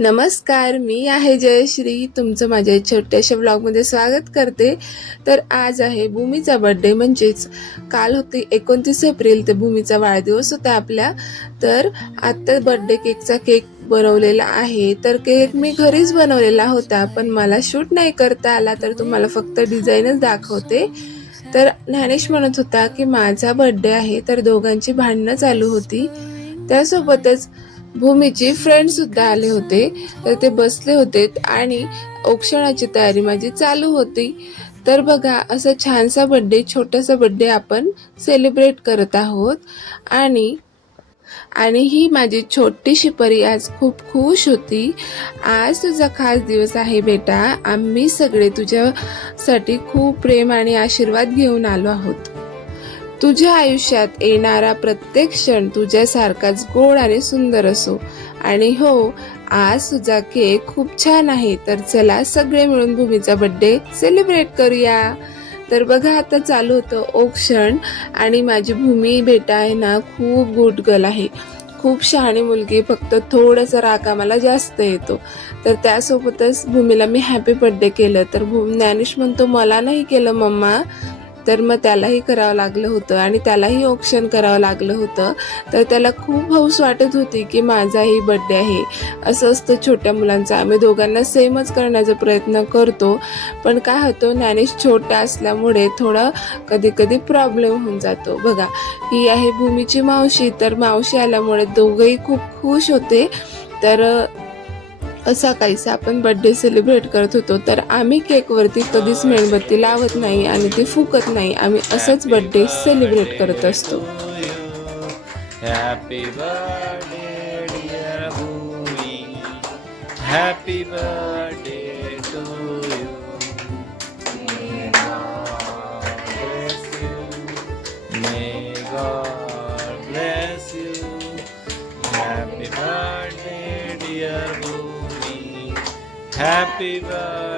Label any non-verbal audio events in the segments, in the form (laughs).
नमस्कार मी आहे जयश्री. तुमचं माझ्या छोट्याशा ब्लॉगमध्ये स्वागत करते. तर आज आहे भूमीचा बड्डे म्हणजेच काल होती एकोणतीस एप्रिल ते भूमीचा वाढदिवस होता आपल्या तर आत्ता बड्डे केकचा केक बनवलेला आहे. तर केक मी घरीच बनवलेला होता पण मला शूट नाही करता आला तर तुम्हाला फक्त डिझाईनच दाखवते. तर ज्ञानेश म्हणत होता की माझा बड्डे आहे तर दोघांची भांडणं चालू होती. त्यासोबतच भूमीची फ्रेंड सुद्धा आले होते. तर ते बसले होते आणि औक्षणाची तयारी माझी चालू होती. तर बघा असा छानसा बड्डे छोटासा बड्डे आपण सेलिब्रेट करत आहोत. आणि आणि ही माझी छोटीशी परी आज खूप खुश होती. आज तुझा खास दिवस आहे बेटा. आम्ही सगळे तुझ्यासाठी खूप प्रेम आणि आशीर्वाद घेऊन आलो आहोत. तुझ्या आयुष्यात येणारा प्रत्येक क्षण तुझ्यासारखाच गोड आणि सुंदर असो. आणि हो आज तुझा केक खूप छान आहे तर चला सगळे मिळून भूमीचा बड्डे सेलिब्रेट करूया. तर बघा आता चालू होतं औक्षण आणि माझी भूमी बेटा आहे ना खूप गुड गर्ल आहे. खूप शहाणी मुलगी फक्त थोडंसं राग आम्हाला जास्त येतो. तर त्यासोबतच भूमीला मी हॅपी बर्थडे केलं. तर भूमी ज्ञानेश म्हणतो मला नाही केलं मम्मा. तर मग त्यालाही करावं लागलं होतं आणि त्यालाही ऑप्शन करावं लागलं होतं. तर त्याला खूप हौस वाटत होती की माझाही बड्डे आहे. असं असतं छोट्या मुलांचं. आम्ही दोघांना सेमच करण्याचा प्रयत्न करतो. पण काय होतं ज्ञानेश छोटा असल्यामुळे थोडं कधी कधी प्रॉब्लेम होऊन जातो. बघा ही आहे भूमीची मावशी. तर मावशी आल्यामुळे दोघंही खूप खुश होते. तर असा काहीसा आपण बड्डे सेलिब्रेट करत होतो. तर आम्ही केकवरती कधीच मेणबत्ती लावत नाही आणि ते फुकत नाही. आम्ही असंच बड्डे सेलिब्रेट करत असतो. Happy birthday, dear Bhumi. Happy birthday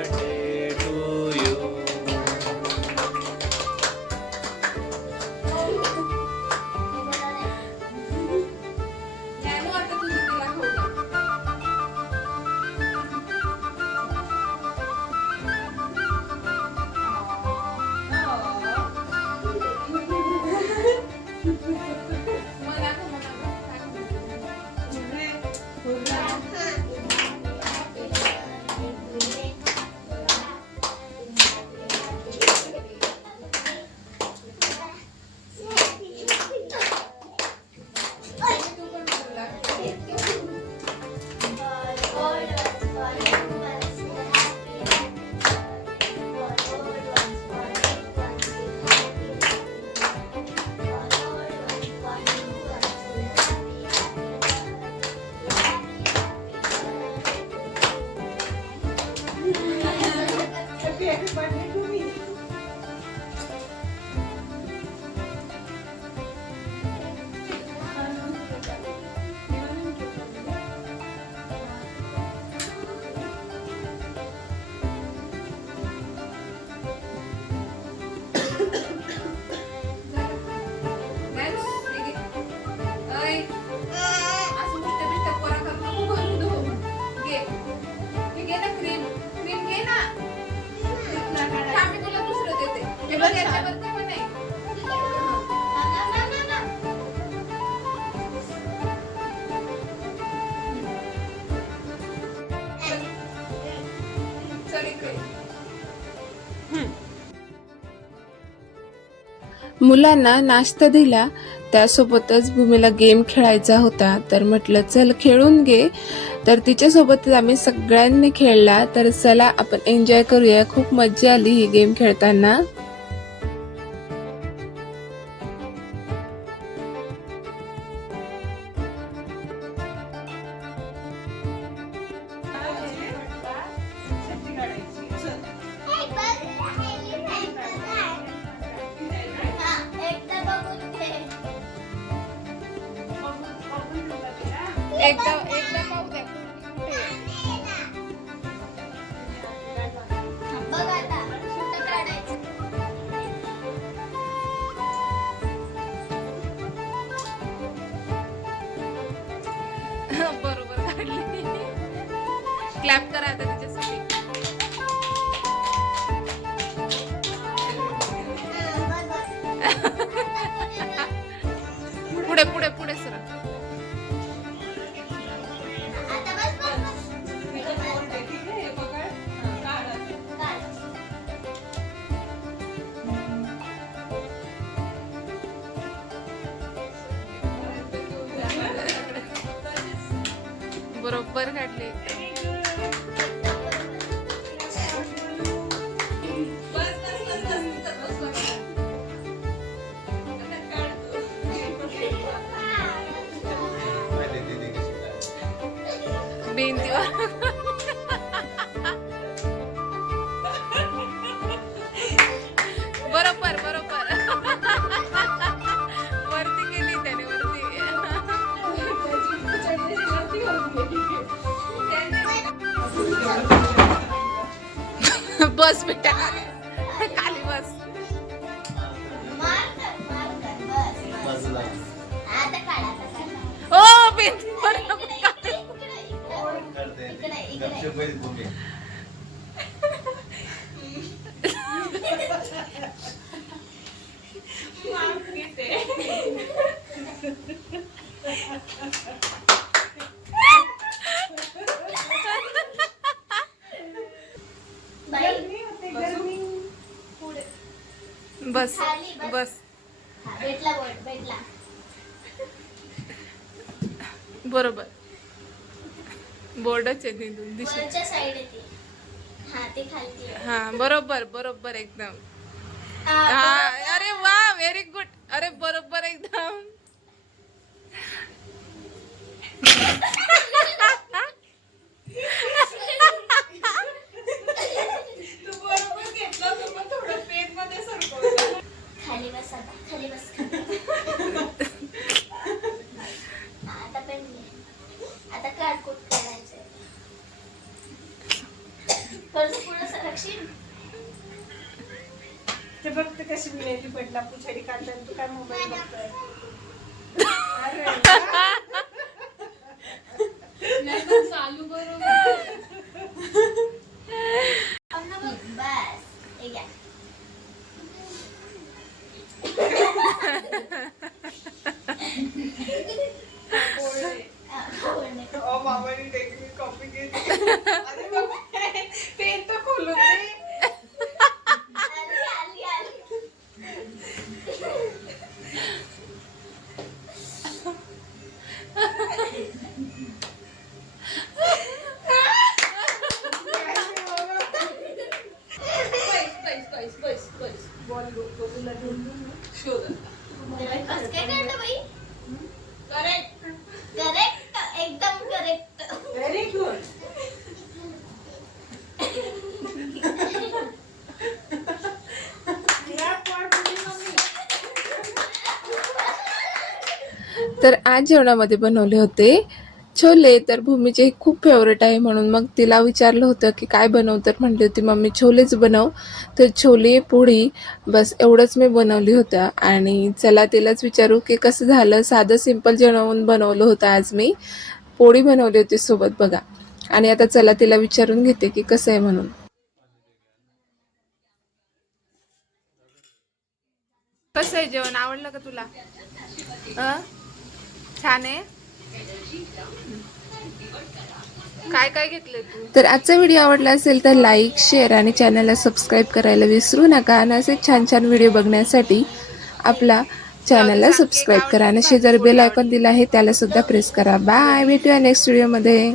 मुलांना नाश्ता दिला त्यासोबतच भूमीला गेम खेळायचा होता. तर म्हटलं चल खेळून घे. तर तिच्यासोबतच आम्ही सगळ्यांनी खेळला. तर चला आपण एन्जॉय करूया. खूप मजा आली ही गेम खेळताना. एकदा एकदा पाहू द्या. (laughs) बरोबर काढली. क्लॅप करा आता तिच्यासाठी (laughs) पुढे पुढे. बरं काढले. बस बेटा खाली बस. ओ भिंतीवर नको काढू. बस खाली बस. बस भेटला बोर्ड भेटला बरोबर. बोर्डच आहे तिथून दिशा. हा. हा बरोबर बरोबर एकदम. हा, हा अरे वा व्हेरी गुड अरे बरोबर एकदम खाली बस आता खाली बस हा, आता पेन घे आता काढकूट करायचंय थोडस पुढं सरकशील ते बघते कशी विण्याची पडला पुछाडी काढताना तू काय मोबाईल बघतोय? (laughs) अरे वा. बस हे घ्या हा, बोलणे. अहो, मामाने टेक्निक कॉपी केली अरे बाबा, पेन तर खोलून दे आली, आली, आली. कस काय काढलं बाई करेक्ट करेक्ट एकदम करेक्ट व्हेरी गुड तर आज जेवणामध्ये बनवले होते छोले तर भूमीचे खूप फेवरेट आहे म्हणून मग तिला विचारलं होतं की काय बनव? तर म्हटली होती मम्मी छोलेच बनव. तर छोले पोळी बस एवढंच मी बनवली होतं. आणि चला तिलाच विचारू की कसं झालं. साधं सिंपल जेवण बनवलं होतं आज मी. पोळी बनवली होती सोबत बघा. आणि आता चला तिला विचारून घेते की कसं आहे म्हणून. कसं आहे जेवण? आवडलं का तुला? छान आहे? काय काय घेतलं तू? तर आजचा व्हिडिओ आवडला असेल तर लाईक शेअर आणि चॅनलला सबस्क्राईब करायला विसरू नका. आणि असे छान छान व्हिडिओ बघण्यासाठी आपला चॅनलला सबस्क्राईब करा. आणि शेजारी बेल आयकॉन दिला आहे त्याला सुद्धा प्रेस करा. बाय भेटूया नेक्स्ट व्हिडिओमध्ये